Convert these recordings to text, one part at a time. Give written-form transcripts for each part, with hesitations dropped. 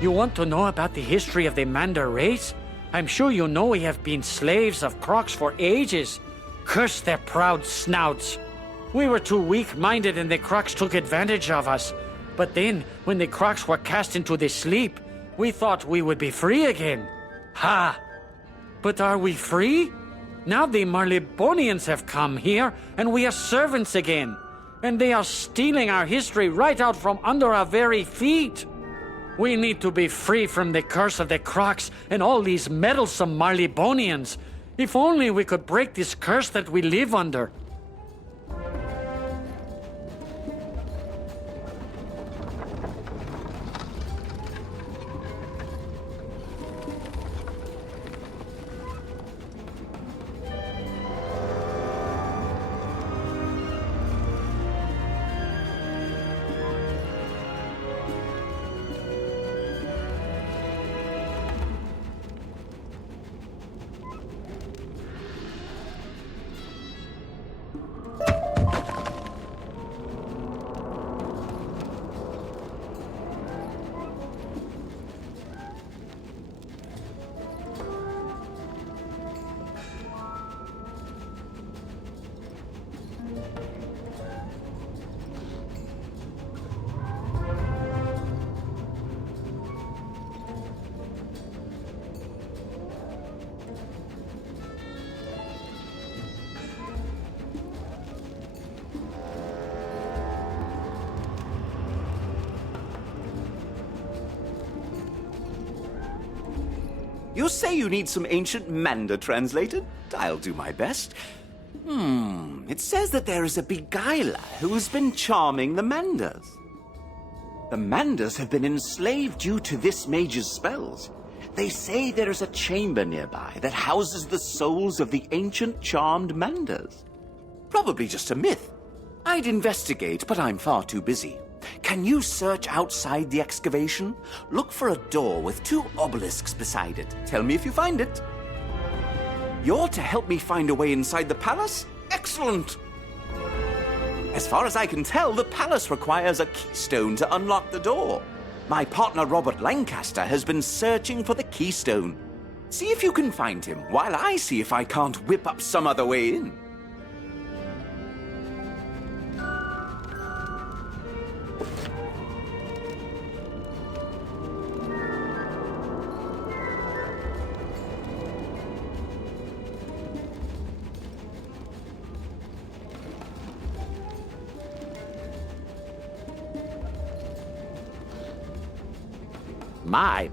You want to know about the history of the Mander race? I'm sure you know we have been slaves of Kroks for ages. Curse their proud snouts. We were too weak-minded and the Kroks took advantage of us. But then, when the Kroks were cast into the sleep, we thought we would be free again. Ha! But are we free? Now the Marleybonians have come here, and we are servants again. And they are stealing our history right out from under our very feet. We need to be free from the curse of the Kroks and all these meddlesome Marleybonians. If only we could break this curse that we live under. You say you need some ancient Mander translated? I'll do my best. It says that there is a beguiler who has been charming the Manders. The Manders have been enslaved due to this mage's spells. They say there is a chamber nearby that houses the souls of the ancient charmed Manders. Probably just a myth. I'd investigate, but I'm far too busy. Can you search outside the excavation? Look for a door with 2 obelisks beside it. Tell me if you find it. You're to help me find a way inside the palace? Excellent! As far as I can tell, the palace requires a keystone to unlock the door. My partner Robert Lancaster has been searching for the keystone. See if you can find him, while I see if I can't whip up some other way in.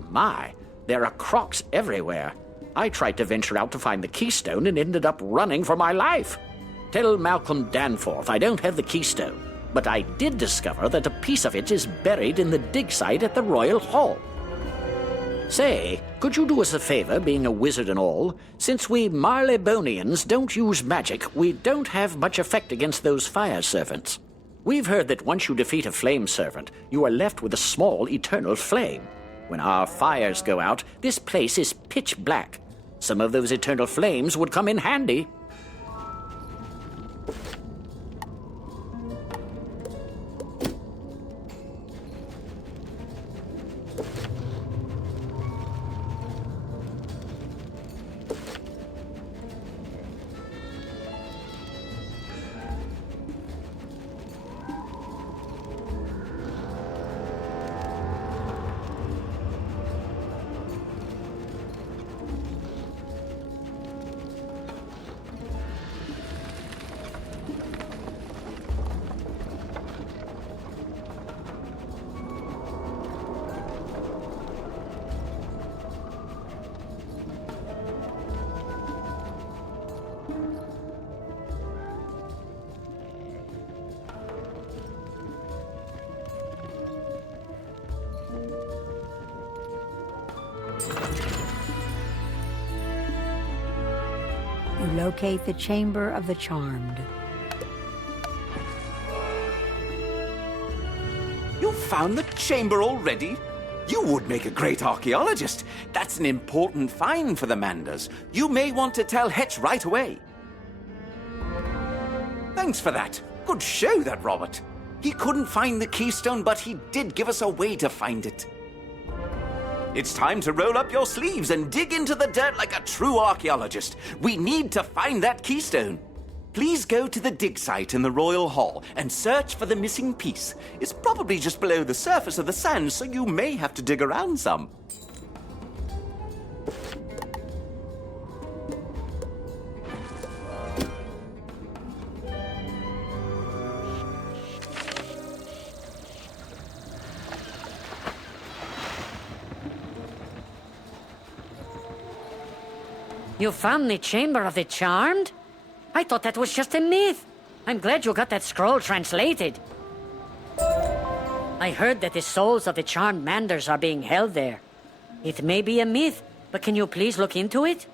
My, there are Kroks everywhere. I tried to venture out to find the keystone and ended up running for my life. Tell Malcolm Danforth I don't have the keystone, but I did discover that a piece of it is buried in the dig site at the Royal Hall. Say, could you do us a favor, being a wizard and all? Since we Marleybonians don't use magic, we don't have much effect against those fire servants. We've heard that once you defeat a flame servant, you are left with a small eternal flame. When our fires go out, this place is pitch black. Some of those eternal flames would come in handy. You locate the Chamber of the Charmed. You found the chamber already? You would make a great archaeologist. That's an important find for the Manders. You may want to tell Hetch right away. Thanks for that. Good show, that Robert. He couldn't find the keystone, but he did give us a way to find it. It's time to roll up your sleeves and dig into the dirt like a true archaeologist. We need to find that keystone. Please go to the dig site in the Royal Hall and search for the missing piece. It's probably just below the surface of the sand, so you may have to dig around some. You found the Chamber of the Charmed? I thought that was just a myth. I'm glad you got that scroll translated. I heard that the souls of the charmed Manders are being held there. It may be a myth, but can you please look into it?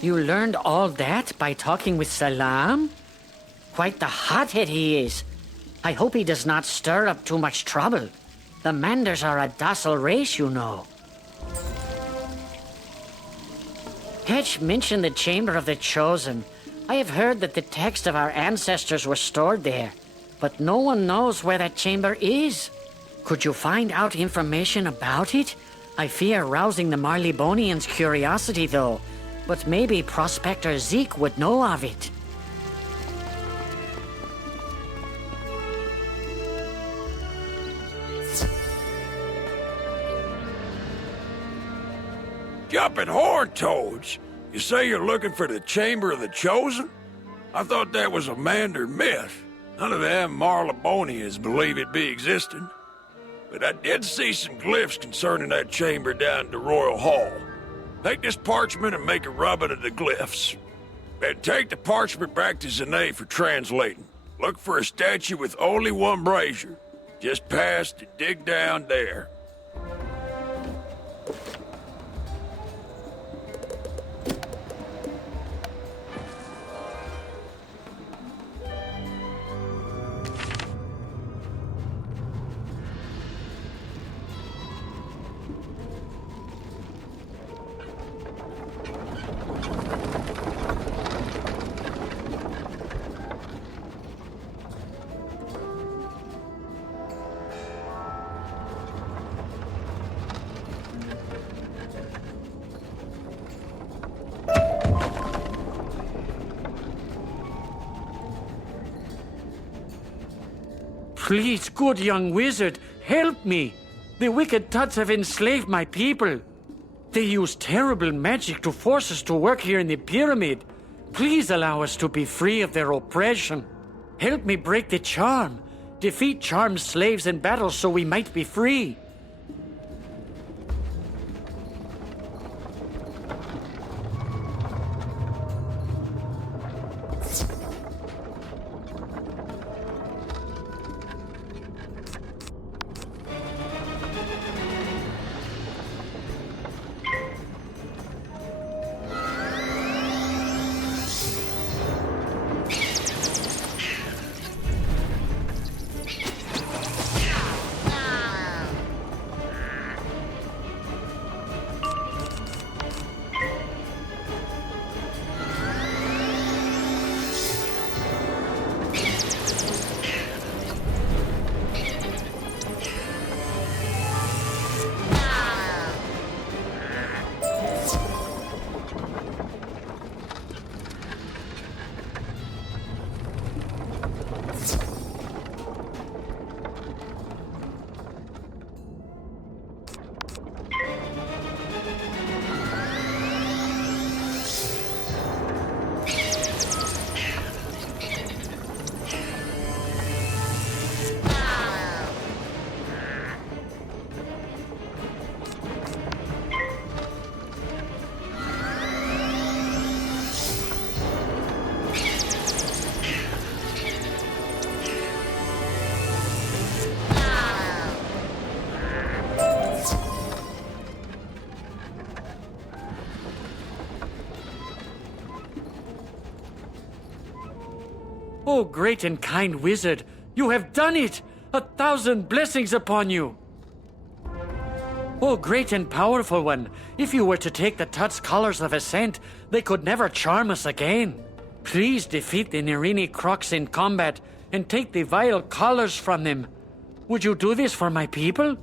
You learned all that by talking with Salam? Quite the hothead he is. I hope he does not stir up too much trouble. The Manders are a docile race, you know. Hedge mentioned the Chamber of the Chosen. I have heard that the texts of our ancestors were stored there, but no one knows where that chamber is. Could you find out information about it? I fear rousing the Marleybonians' curiosity, though. But maybe Prospector Zeke would know of it. Jumping horn toads? You say you're looking for the Chamber of the Chosen? I thought that was a Mander myth. None of them Marleybonians believe it be existing. But I did see some glyphs concerning that chamber down at the Royal Hall. Take this parchment and make a rubbing of the glyphs. And take the parchment back to Zane for translating. Look for a statue with only one brazier. Just past and dig down there. Please, good young wizard, help me. The wicked Tuts have enslaved my people. They use terrible magic to force us to work here in the pyramid. Please allow us to be free of their oppression. Help me break the charm. Defeat charmed slaves in battle so we might be free. Oh, great and kind wizard, you have done it! 1,000 blessings upon you! Oh, great and powerful one, if you were to take the Tut's colors of ascent, they could never charm us again. Please defeat the Nerini Crocs in combat and take the vile collars from them. Would you do this for my people?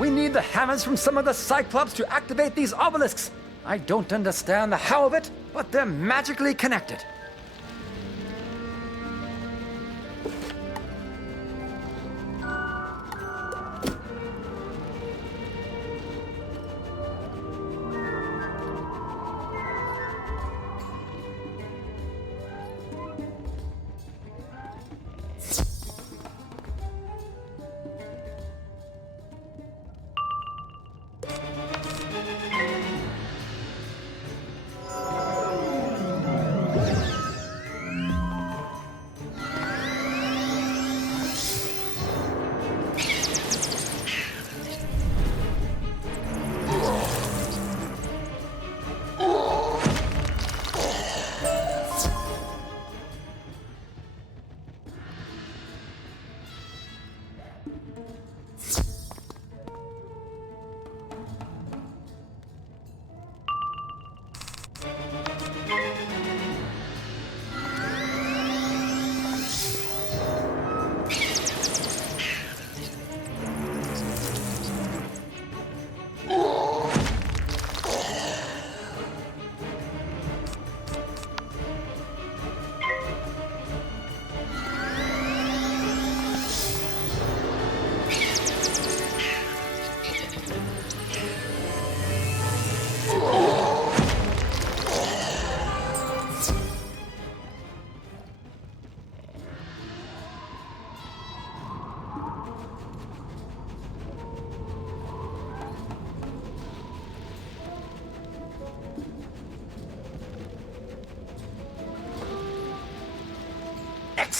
We need the hammers from some of the Cyclops to activate these obelisks. I don't understand the how of it, but they're magically connected.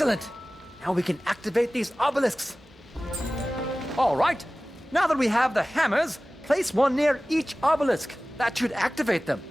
Excellent! Now we can activate these obelisks. All right, now that we have the hammers, place one near each obelisk. That should activate them.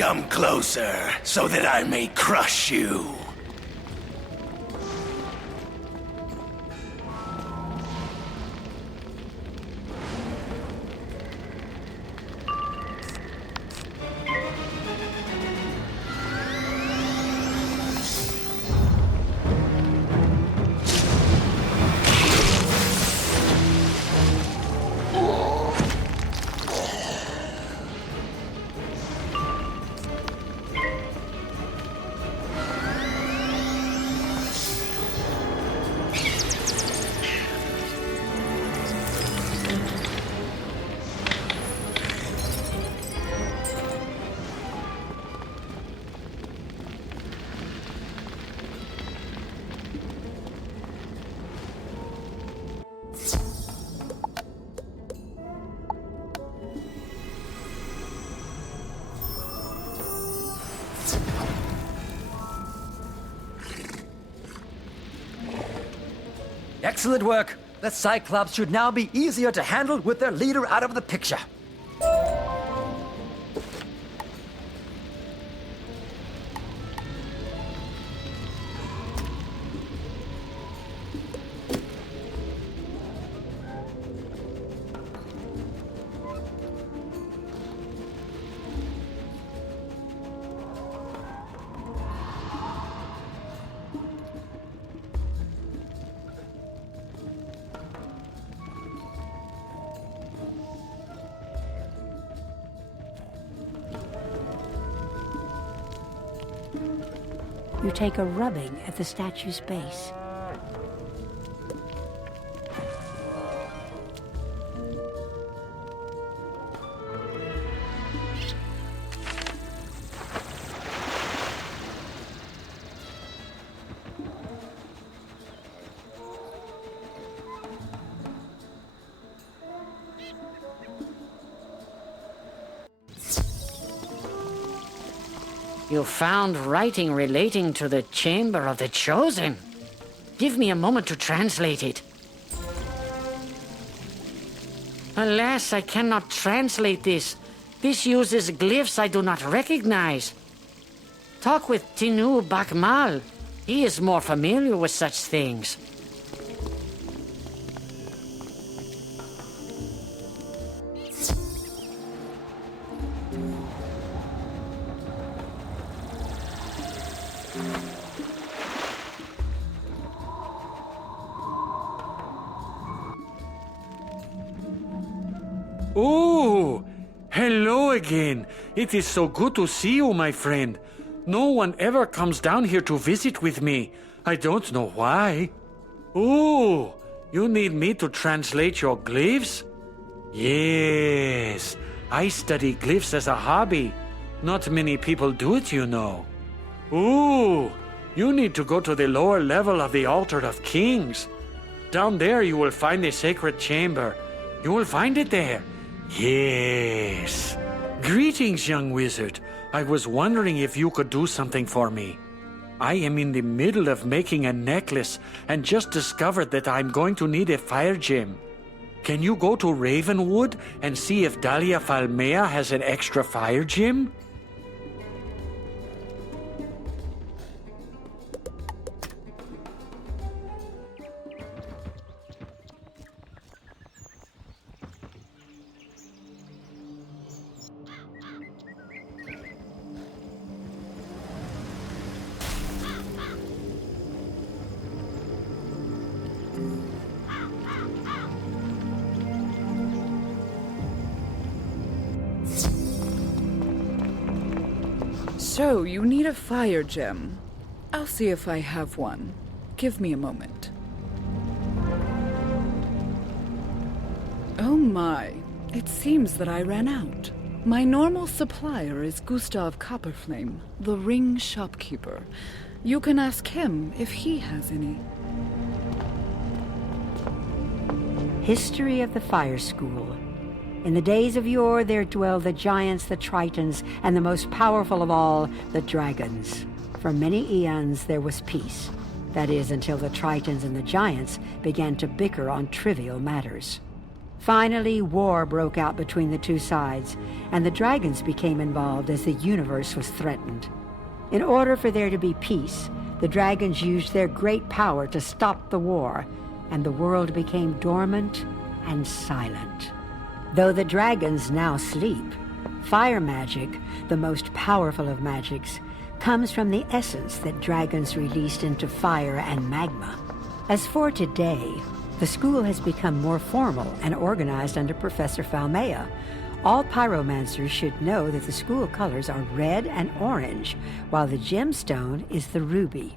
Come closer, so that I may crush you. Excellent work. The Cyclops should now be easier to handle with their leader out of the picture. You take a rubbing at the statue's base. You found writing relating to the Chamber of the Chosen. Give me a moment to translate it. Alas, I cannot translate this. This uses glyphs I do not recognize. Talk with Tinu Bakmal. He is more familiar with such things. Oh, hello again. It is so good to see you, my friend. No one ever comes down here to visit with me. I don't know why. Oh, you need me to translate your glyphs? Yes, I study glyphs as a hobby. Not many people do it, you know. Oh, you need to go to the lower level of the Altar of Kings. Down there you will find the sacred chamber. You will find it there. Yes. Greetings, young wizard. I was wondering if you could do something for me. I am in the middle of making a necklace and just discovered that I'm going to need a fire gem. Can you go to Ravenwood and see if Dahlia Falmea has an extra fire gem? So, you need a fire gem. I'll see if I have one. Give me a moment. Oh my, it seems that I ran out. My normal supplier is Gustav Copperflame, the ring shopkeeper. You can ask him if he has any. History of the Fire School. In the days of yore there dwelled the giants, the Tritons, and the most powerful of all, the dragons. For many eons there was peace. That is, until the Tritons and the giants began to bicker on trivial matters. Finally, war broke out between the two sides, and the dragons became involved as the universe was threatened. In order for there to be peace, the dragons used their great power to stop the war, and the world became dormant and silent. Though the dragons now sleep, fire magic, the most powerful of magics, comes from the essence that dragons released into fire and magma. As for today, the school has become more formal and organized under Professor Falmea. All pyromancers should know that the school colors are red and orange, while the gemstone is the ruby.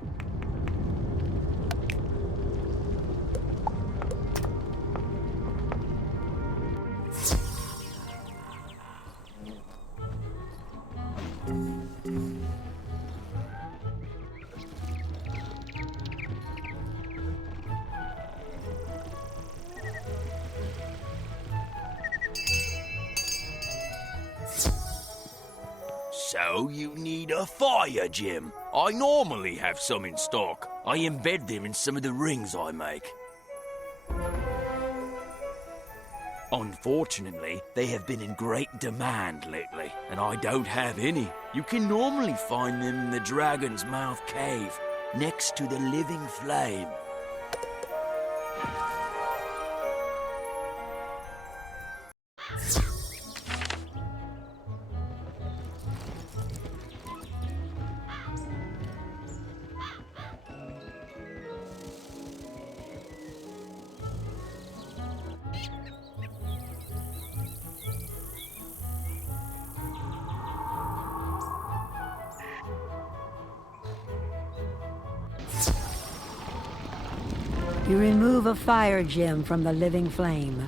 So you need a fire gem. I normally have some in stock. I embed them in some of the rings I make. Unfortunately, they have been in great demand lately, and I don't have any. You can normally find them in the Dragon's Mouth Cave, next to the Living Flame. You remove a fire gem from the living flame.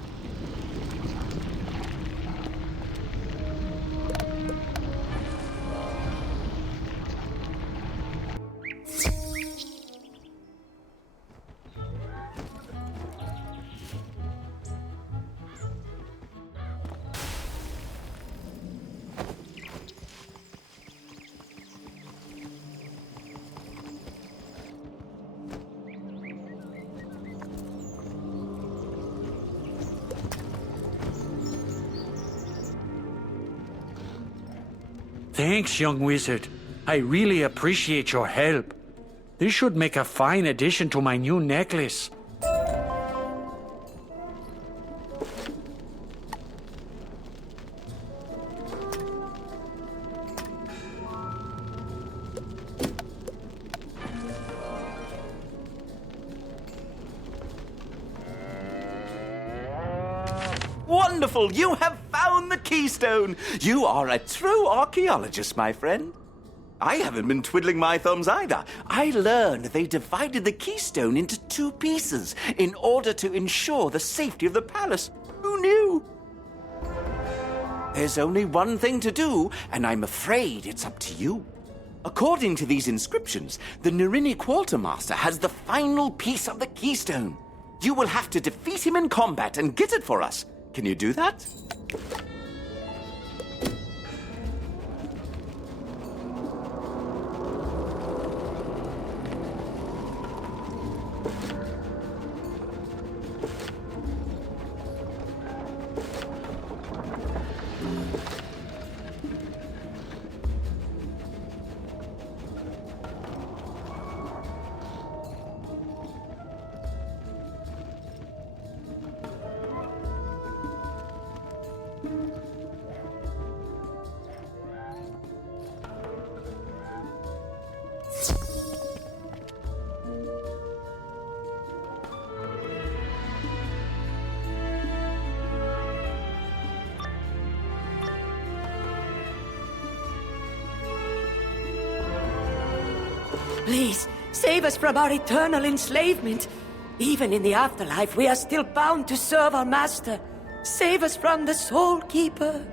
Thanks, young wizard. I really appreciate your help. This should make a fine addition to my new necklace. Wonderful! You have found the keystone! You are a true archaeologist, my friend. I haven't been twiddling my thumbs either. I learned they divided the keystone into two pieces in order to ensure the safety of the palace. Who knew? There's only one thing to do, and I'm afraid it's up to you. According to these inscriptions, the Nirini Quartermaster has the final piece of the keystone. You will have to defeat him in combat and get it for us. Can you do that? Please, save us from our eternal enslavement. Even in the afterlife, we are still bound to serve our master. Save us from the Soul Keeper.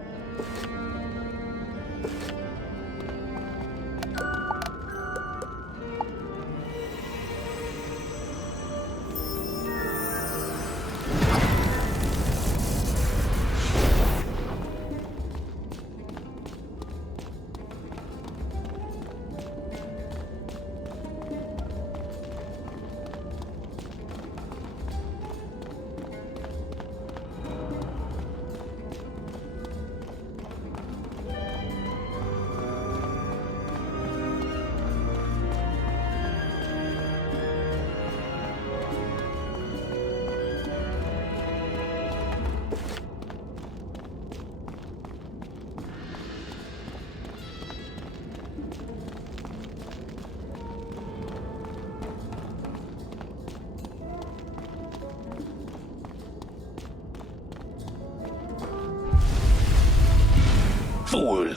Fool!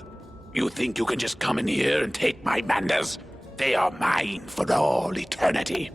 You think you can just come in here and take my Manders? They are mine for all eternity.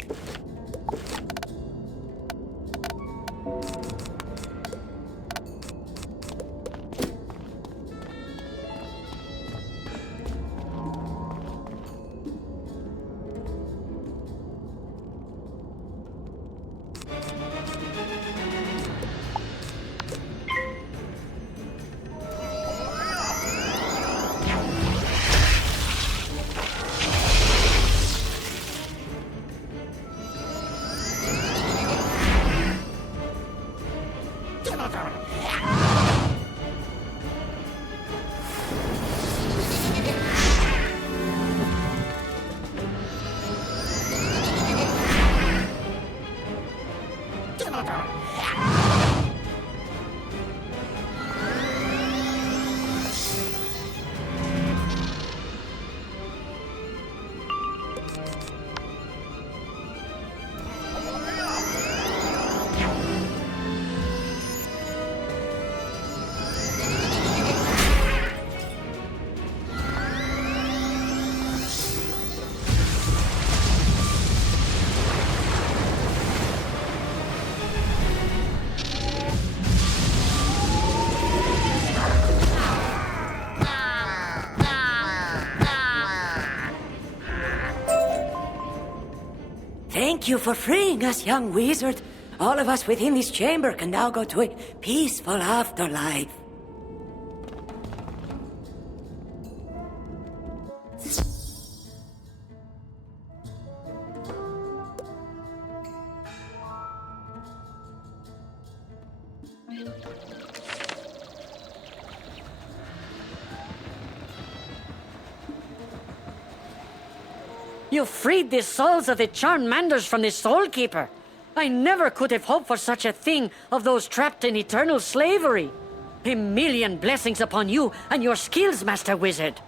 Thank you for freeing us, young wizard. All of us within this chamber can now go to a peaceful afterlife. You freed the souls of the charmed Manders from the Soul Keeper. I never could have hoped for such a thing of those trapped in eternal slavery. A million blessings upon you and your skills, Master Wizard.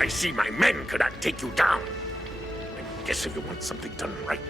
I see my men cannot take you down. I guess if you want something done right,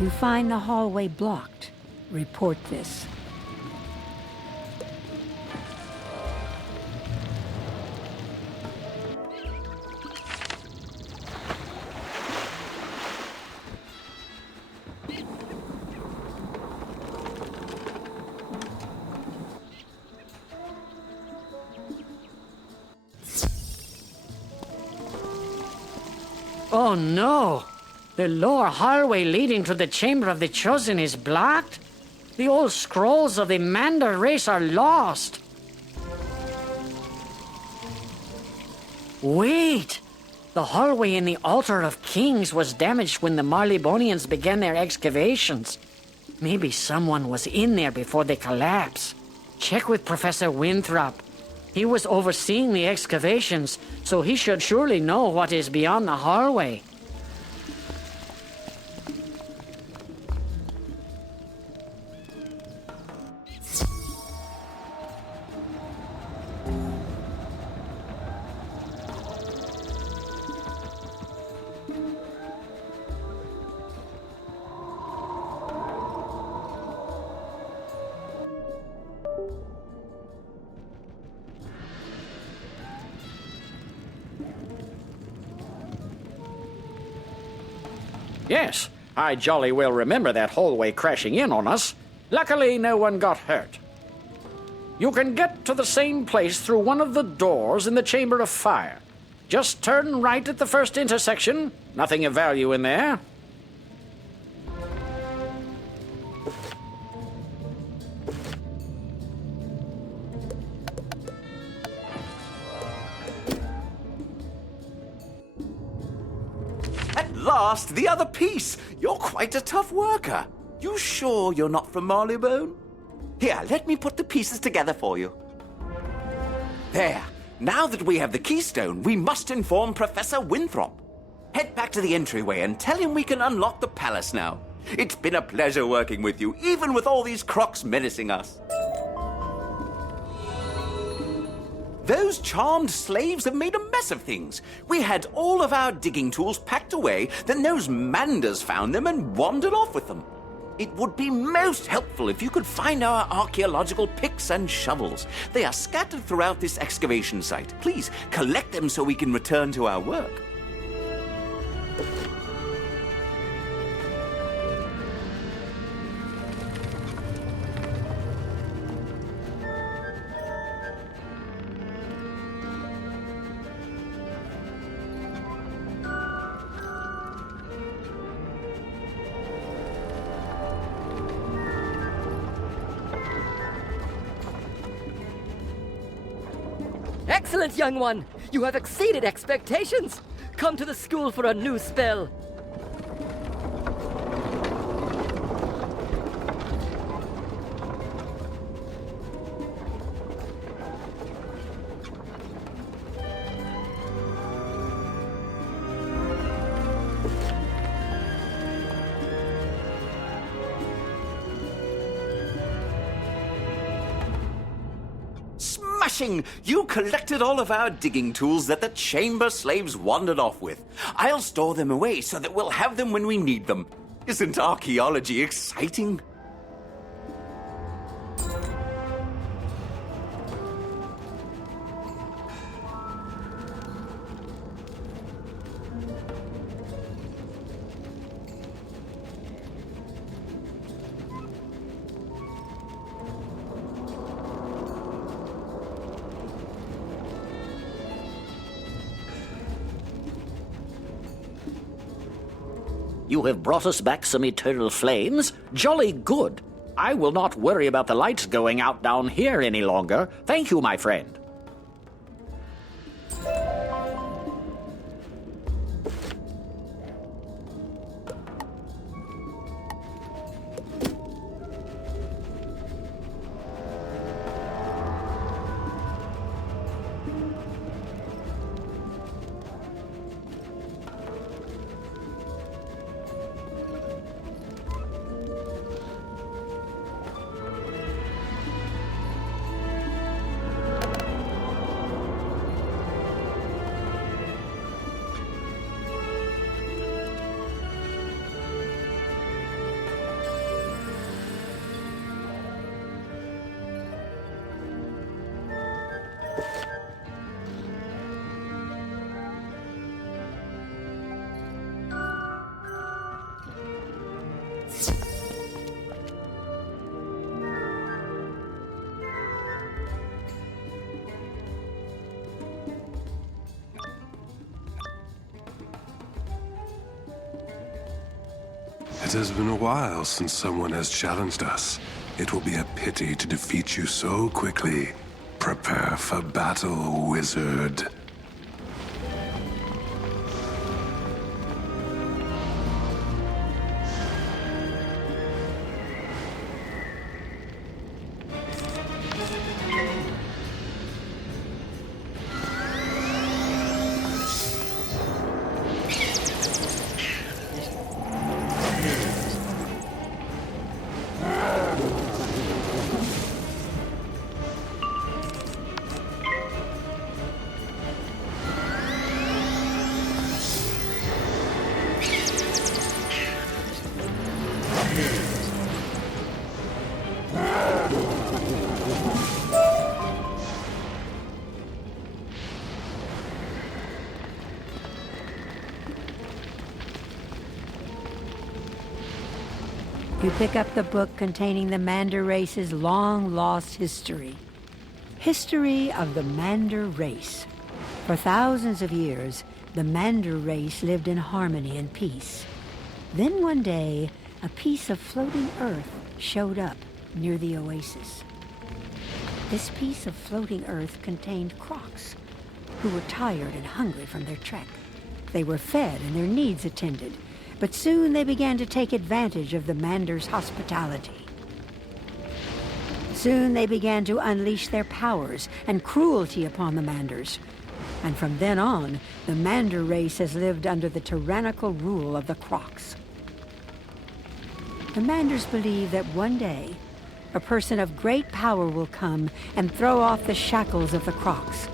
You find the hallway blocked. Report this. Oh no! The lower hallway leading to the Chamber of the Chosen is blocked? The old scrolls of the Mander race are lost! Wait! The hallway in the Altar of Kings was damaged when the Marleybonians began their excavations. Maybe someone was in there before they collapsed. Check with Professor Winthrop. He was overseeing the excavations, so he should surely know what is beyond the hallway. Yes, I jolly well remember that hallway crashing in on us. Luckily, no one got hurt. You can get to the same place through one of the doors in the Chamber of Fire. Just turn right at the first intersection. Nothing of value in there. At last, the other piece! You're quite a tough worker. You sure you're not from Marleybone? Here, let me put the pieces together for you. There. Now that we have the keystone, we must inform Professor Winthrop. Head back to the entryway and tell him we can unlock the palace now. It's been a pleasure working with you, even with all these crocs menacing us. Those charmed slaves have made a mess of things. We had all of our digging tools packed away, then those Manders found them and wandered off with them. It would be most helpful if you could find our archaeological picks and shovels. They are scattered throughout this excavation site. Please collect them so we can return to our work. Excellent, young one! You have exceeded expectations! Come to the school for a new spell! dashing! You collected all of our digging tools that the chamber slaves wandered off with. I'll store them away so that we'll have them when we need them. Isn't archaeology exciting? You have brought us back some eternal flames. Jolly good. I will not worry about the lights going out down here any longer. Thank you, my friend. It has been a while since someone has challenged us. It will be a pity to defeat you so quickly. Prepare for battle, wizard. You pick up the book containing the Mander race's long-lost history. History of the Mander race. For thousands of years, the Mander race lived in harmony and peace. Then one day, a piece of floating earth showed up near the oasis. This piece of floating earth contained Crocs, who were tired and hungry from their trek. They were fed and their needs attended, but soon they began to take advantage of the Manders' hospitality. Soon they began to unleash their powers and cruelty upon the Manders. And from then on, the Mander race has lived under the tyrannical rule of the Crocs. The Manders believe that one day, a person of great power will come and throw off the shackles of the Crocs.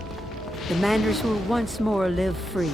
The Manders will once more live free.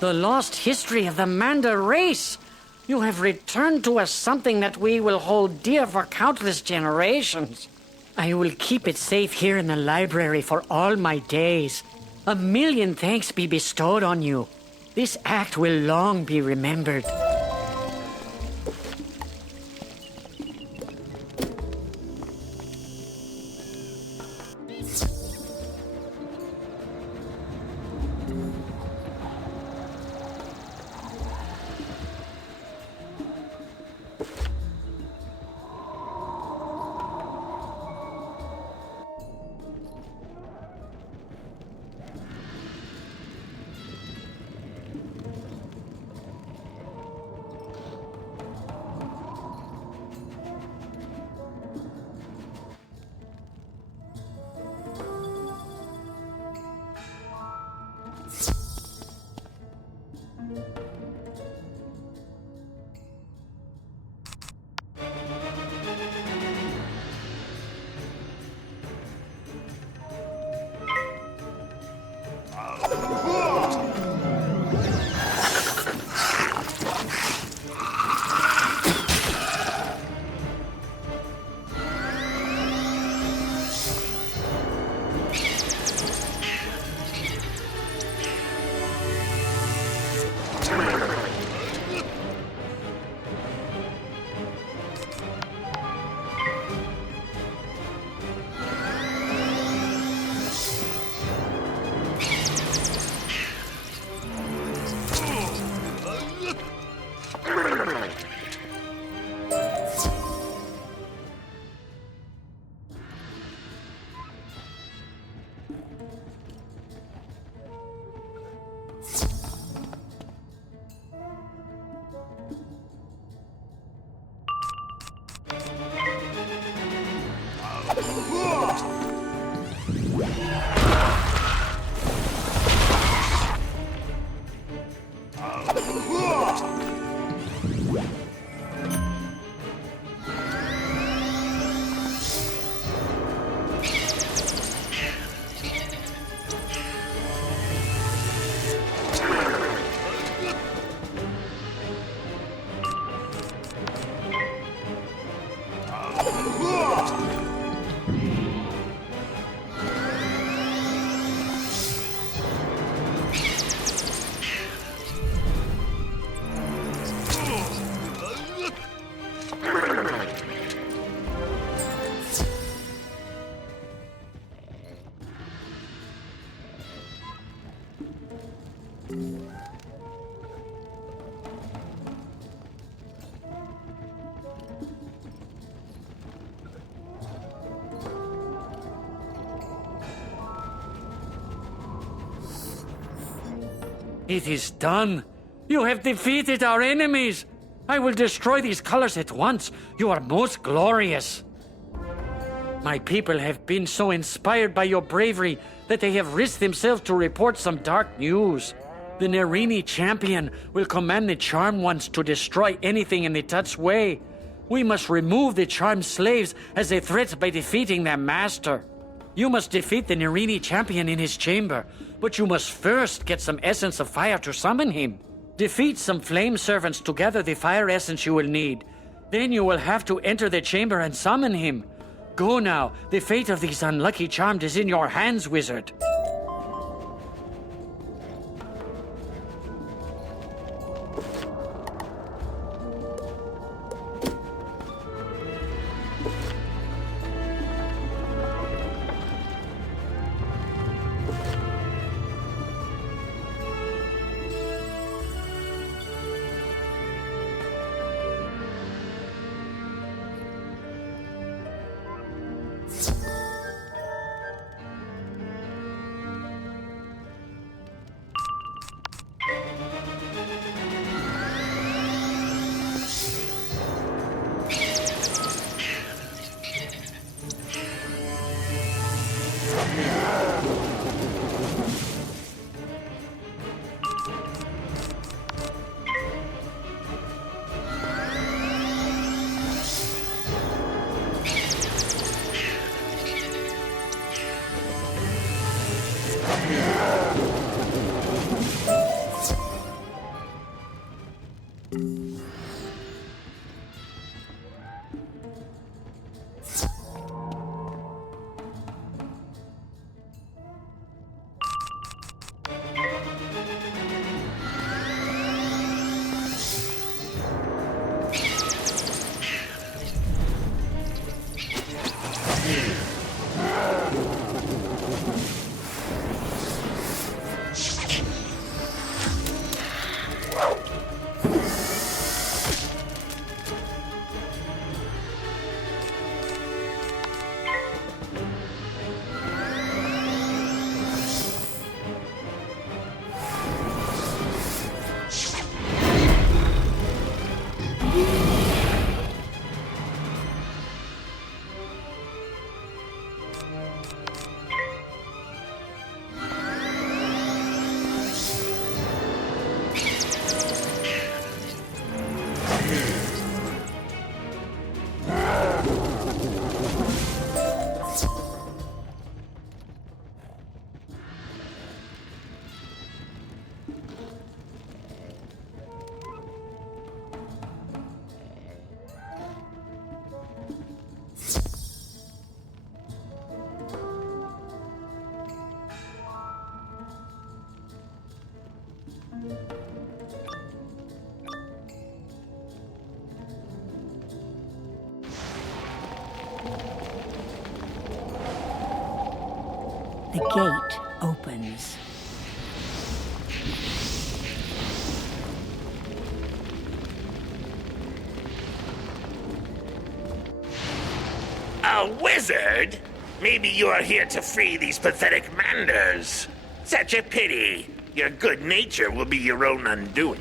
The lost history of the Mander race. You have returned to us something that we will hold dear for countless generations. I will keep it safe here in the library for all my days. 1,000,000 thanks be bestowed on you. This act will long be remembered. It is done. You have defeated our enemies. I will destroy these colors at once. You are most glorious. My people have been so inspired by your bravery that they have risked themselves to report some dark news. The Nerini champion will command the charmed ones to destroy anything in the Tut's way. We must remove the charmed slaves as a threat by defeating their master. You must defeat the Nerini champion in his chamber, but you must first get some essence of fire to summon him. Defeat some flame servants to gather the fire essence you will need. Then you will have to enter the chamber and summon him. Go now. The fate of these unlucky charmed is in your hands, wizard. The gate opens. A wizard? Maybe you are here to free these pathetic Manders. Such a pity. Your good nature will be your own undoing.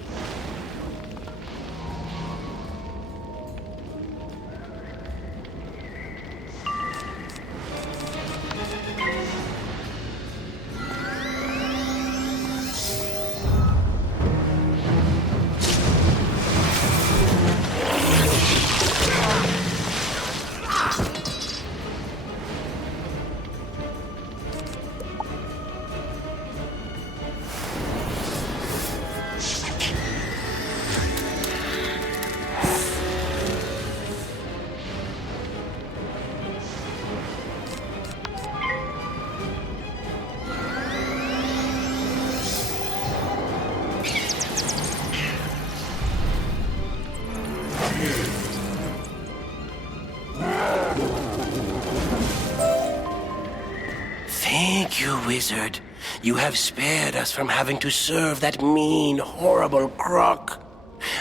Thank you, wizard. You have spared us from having to serve that mean, horrible Krok.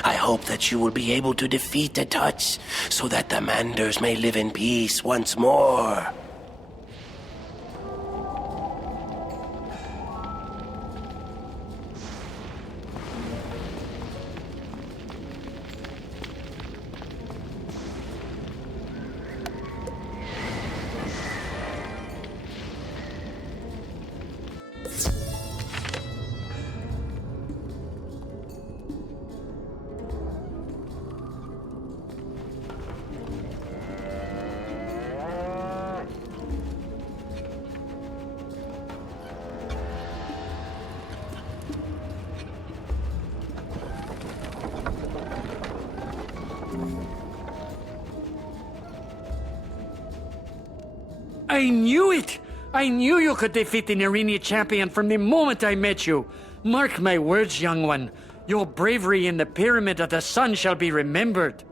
I hope that you will be able to defeat the Tuts so that the Manders may live in peace once more. I knew it! I knew you could defeat the Nerini champion from the moment I met you. Mark my words, young one. Your bravery in the Pyramid of the Sun shall be remembered.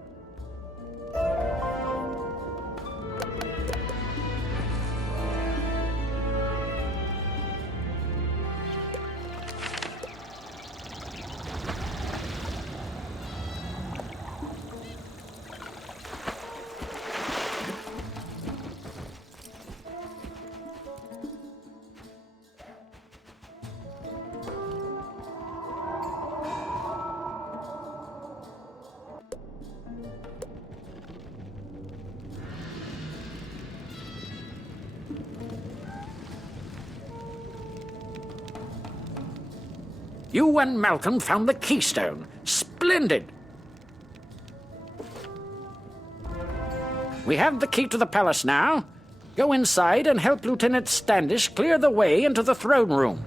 You and Malcolm found the keystone. Splendid! We have the key to the palace now. Go inside and help Lieutenant Standish clear the way into the throne room.